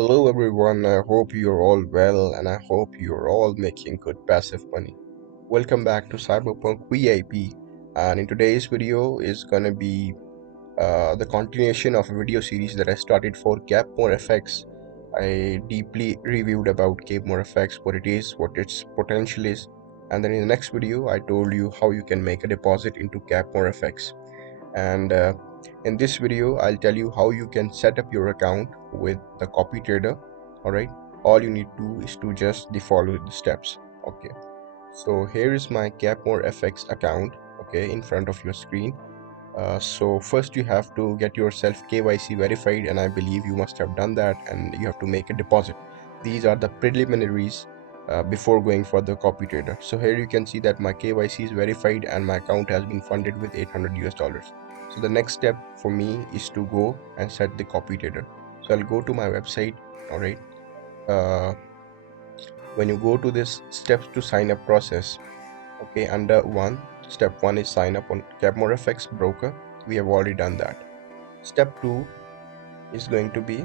Hello everyone, I hope you're all well and I hope you're all making good passive money. Welcome back to Cyberpunk VIP, and in today's video is gonna be the continuation of a video series that I started for Cappmore Fx. I deeply reviewed about Cappmore Fx, what it is, what its potential is, and then in the next video I told you how you can make a deposit into Cappmore Fx. And in this video I'll tell you how you can set up your account with the Copytrade. All right, all you need to do is to just follow the steps. Okay, so here is my Cappmore Fx account, okay, in front of your screen. So first you have to get yourself KYC verified, and I believe you must have done that, and you have to make a deposit. These are the preliminaries before going for the copy trader. So here you can see that my KYC is verified and my account has been funded with $800. So the next step for me is to go and set the copy trader. So I'll go to my website. All right, uh, when you go to this steps to sign up process, okay, under step 1 is sign up on CappmoreFx Broker. We have already done that. Step 2 is going to be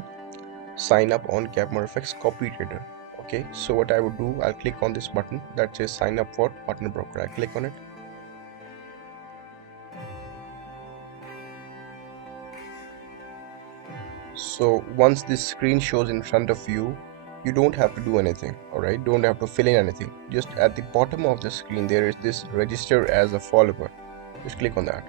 sign up on CappmoreFx Copy Trader. Okay, so what I would do, I'll click on this button that says sign up for partner broker. I click on it. So once this screen shows in front of you, you don't have to do anything. All right, don't have to fill in anything. Just at the bottom of the screen there is this register as a follower. Just click on that.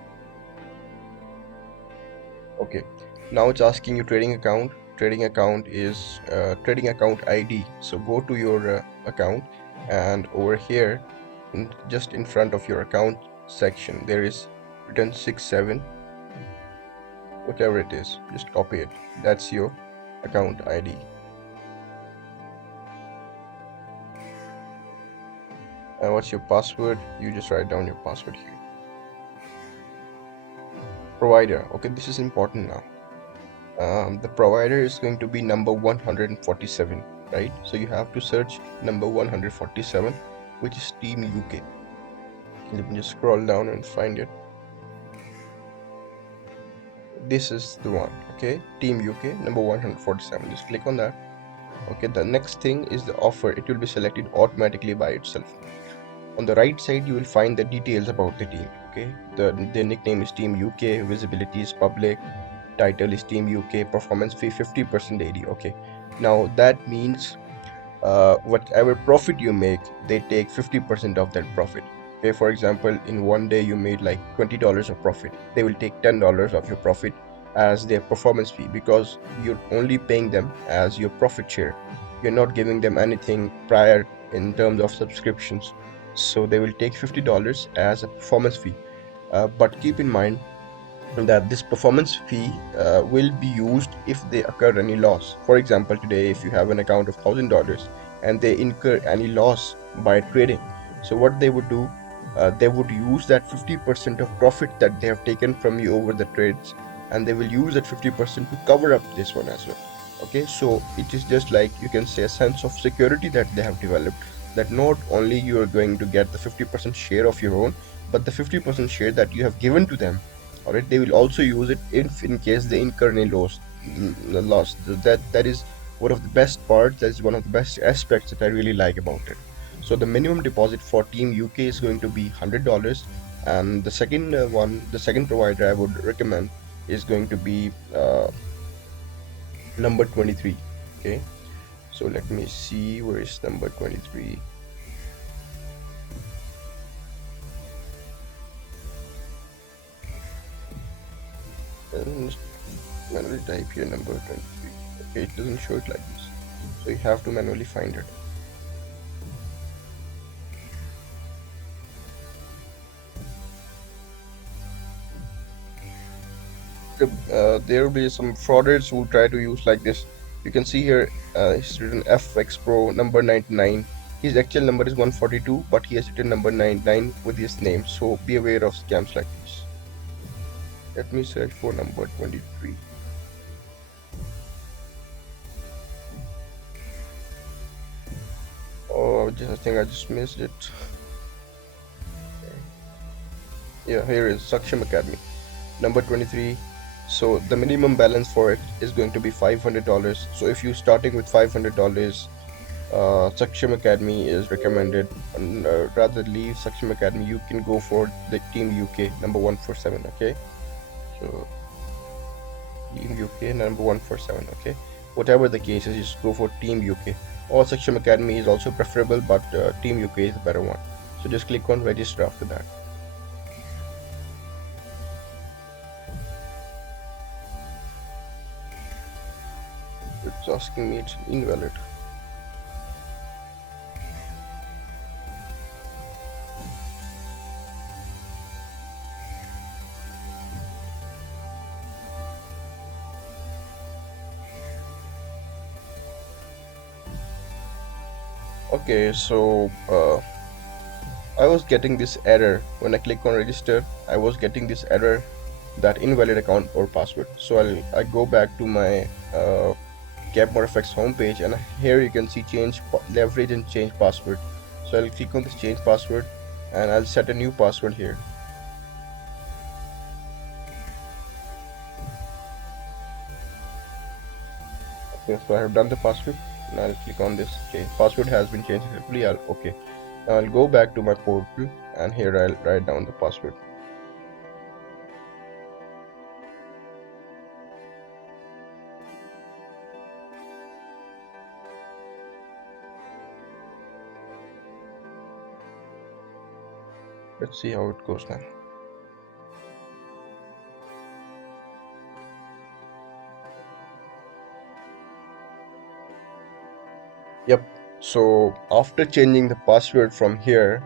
Okay, now it's asking you trading account. Trading account is trading account ID. So go to your account, and over here just in front of your account section there is written 67, whatever it is, just copy it. That's your account ID. And what's your password? You just write down your password here. Provider, okay, this is important now. The provider is going to be number 147, right? So you have to search number 147, which is Team UK. Let me just scroll down and find it. This is the one, okay, Team UK number 147. Just click on that. Okay, the next thing is the offer. It will be selected automatically by itself. On the right side you will find the details about the team. Okay, the nickname is Team UK, visibility is public, title is Team UK, performance fee 50% AD. Okay, now that means whatever profit you make, they take 50% of that profit. Okay, for example, in one day you made like $20 of profit, they will take $10 of your profit as their performance fee, because you're only paying them as your profit share. You're not giving them anything prior in terms of subscriptions, so they will take $50 as a performance fee. But keep in mind that this performance fee will be used if they occur any loss. For example, today if you have an account of $1,000 and they incur any loss by trading, so what they would do, they would use that 50% of profit that they have taken from you over the trades, and they will use that 50% to cover up this one as well. Okay, so it is just like, you can say, a sense of security that they have developed, that not only you are going to get the 50% share of your own, but the 50% share that you have given to them, all right, they will also use it if in case they incur any loss. That is one of the best parts. That is one of the best aspects that I really like about it. So the minimum deposit for Team UK is going to be $100, and the second the second provider I would recommend is going to be number 23. Okay, so let me see, where is number 23? And manually type here number 23. Okay, it doesn't show it like this, so you have to manually find it. There will be some frauders who try to use like this. You can see here it's written FX Pro number 99. His actual number is 142, but he has written number 99 with his name, so be aware of scams like this. Let me search for number 23. Oh, I think I just missed it. Yeah, here is Saksham Academy number 23. So the minimum balance for it is going to be $500. So if you're starting with $500, Saksham Academy is recommended. And, rather leave Saksham Academy, you can go for the Team UK number 147. Okay, so Team UK number 147. Okay, whatever the case is, just go for Team UK. Or Saksham Academy is also preferable, but Team UK is the better one. So just click on register after that. It's asking me it's invalid. Okay, so I was getting this error when I click on register. I was getting this error that invalid account or password. So I go back to my CappmoreFx homepage, and here you can see change leverage and change password. So I'll click on this change password and I'll set a new password here. Okay, so I have done the password and I'll click on this change. Password has been changed successfully. Okay. Now I'll go back to my portal and here I'll write down the password. Let's see how it goes now. Yep. So after changing the password from here,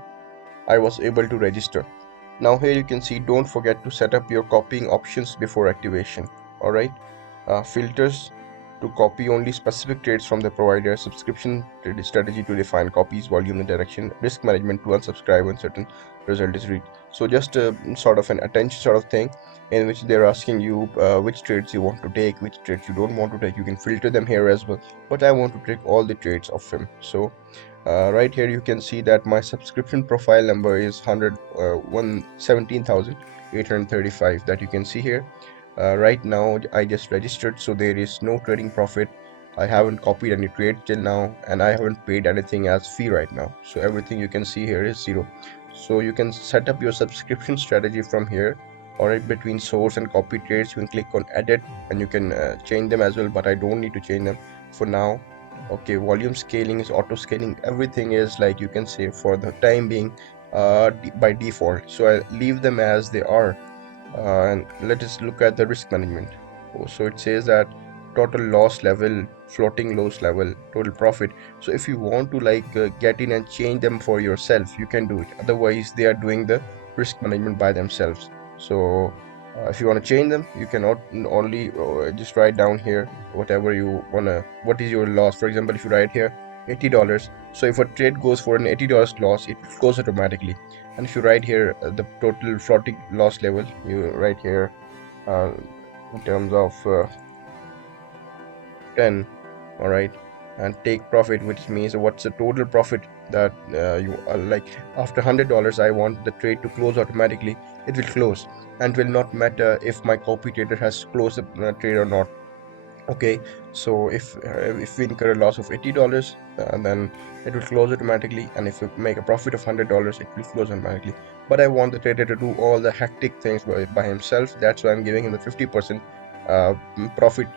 I was able to register. Now here you can see, don't forget to set up your copying options before activation. Alright, filters to copy only specific trades from the provider, subscription strategy to define copies, volume and direction, risk management to unsubscribe when certain result is read. So just a sort of an attention sort of thing, in which they're asking you which trades you want to take, which trades you don't want to take. You can filter them here as well, but I want to take all the trades of him. So right here you can see that my subscription profile number is 117,835 that you can see here. Right now I just registered, so there is no trading profit. I haven't copied any trade till now, and I haven't paid anything as fee right now. So everything you can see here is zero. So you can set up your subscription strategy from here. Alright, between source and copy trades, you can click on edit and you can change them as well, but I don't need to change them for now. Okay, volume scaling is auto scaling. Everything is, like, you can say, for the time being by default, so I leave them as they are. And let us look at the risk management. So it says that total loss level, floating loss level, total profit. So if you want to get in and change them for yourself, you can do it. Otherwise they are doing the risk management by themselves. So if you want to change them, you cannot only just write down here whatever you wanna, what is your loss. For example, if you write here $80, so if a trade goes for an $80 loss, it will close automatically. And if you write here the total floating loss level, you write here uh, in terms of 10. All right, and take profit, which means what's the total profit that you like. After $100, I want the trade to close automatically. It will close and will not matter if my copy trader has closed the trade or not. Okay, so if we incur a loss of $80, then it will close automatically, and if we make a profit of $100, it will close automatically. But I want the trader to do all the hectic things by himself. That's why I'm giving him the 50% profit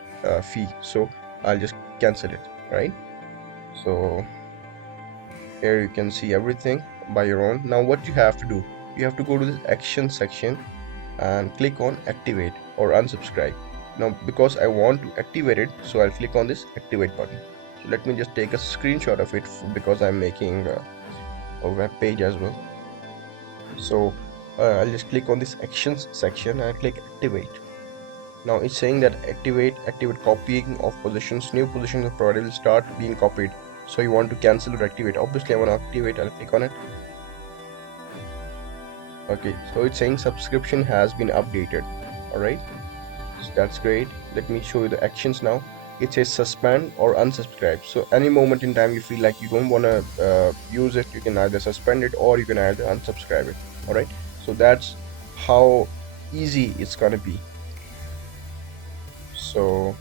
fee. So I'll just cancel it, right? So here you can see everything by your own. Now what you have to do, you have to go to this action section and click on activate or unsubscribe. Now because I want to activate it, so I'll click on this activate button. So let me just take a screenshot of it, because I'm making a web page as well. So I'll just click on this actions section and click activate. Now it's saying that activate copying of positions. New positions of provider will start being copied. So you want to cancel or activate. Obviously I want to activate. I'll click on it. Okay, so it's saying subscription has been updated. All right, so that's great. Let me show you the actions now. It says suspend or unsubscribe. So any moment in time you feel like you don't want to use it, you can either suspend it or you can either unsubscribe it. All right, so that's how easy it's gonna be. So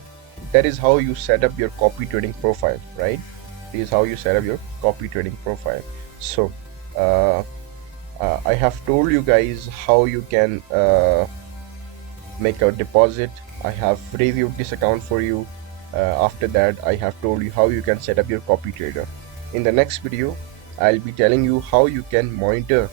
that is how you set up your copy trading profile, right? This is how you set up your copy trading profile. So I have told you guys how you can make a deposit. I have reviewed this account for you. After that, I have told you how you can set up your copy trader. In the next video, I'll be telling you how you can monitor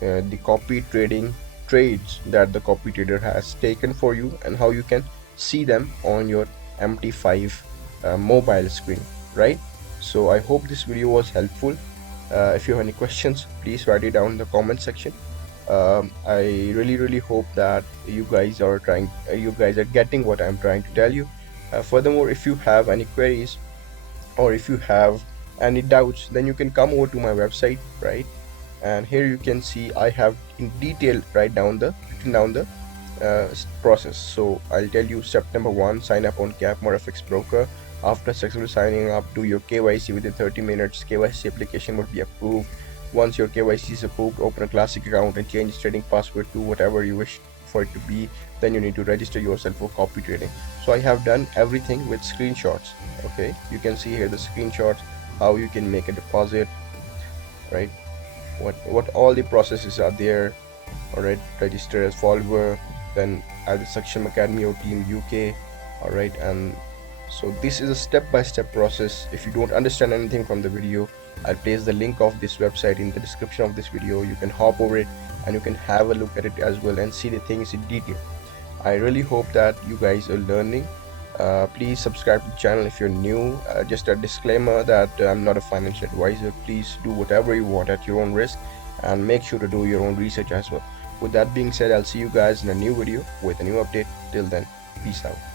the copy trading trades that the copy trader has taken for you, and how you can see them on your MT5 mobile screen, right? So I hope this video was helpful. If you have any questions, please write it down in the comment section. I really hope that you guys are getting what I'm trying to tell you. Furthermore, if you have any queries or if you have any doubts, then you can come over to my website, right? And here you can see I have in detail written down the process. So I'll tell you, step number 1, sign up on CappmoreFx Broker. After successfully signing up, do your KYC. Within 30 minutes, KYC application would be approved. Once your KYC is approved, open a classic account and change trading password to whatever you wish for it to be. Then you need to register yourself for copy trading. So I have done everything with screenshots. Okay, you can see here the screenshots, how you can make a deposit, right? What all the processes are there. Alright, register as follower, then add the Saksham Academy or Team UK. Alright, and so this is a step-by-step process. If you don't understand anything from the video, I'll place the link of this website in the description of this video. You can hop over it and you can have a look at it as well and see the things in detail. I really hope that you guys are learning. Please subscribe to the channel if you're new. Just a disclaimer that I'm not a financial advisor. Please do whatever you want at your own risk, and make sure to do your own research as well. With that being said, I'll see you guys in a new video with a new update. Till then, peace out.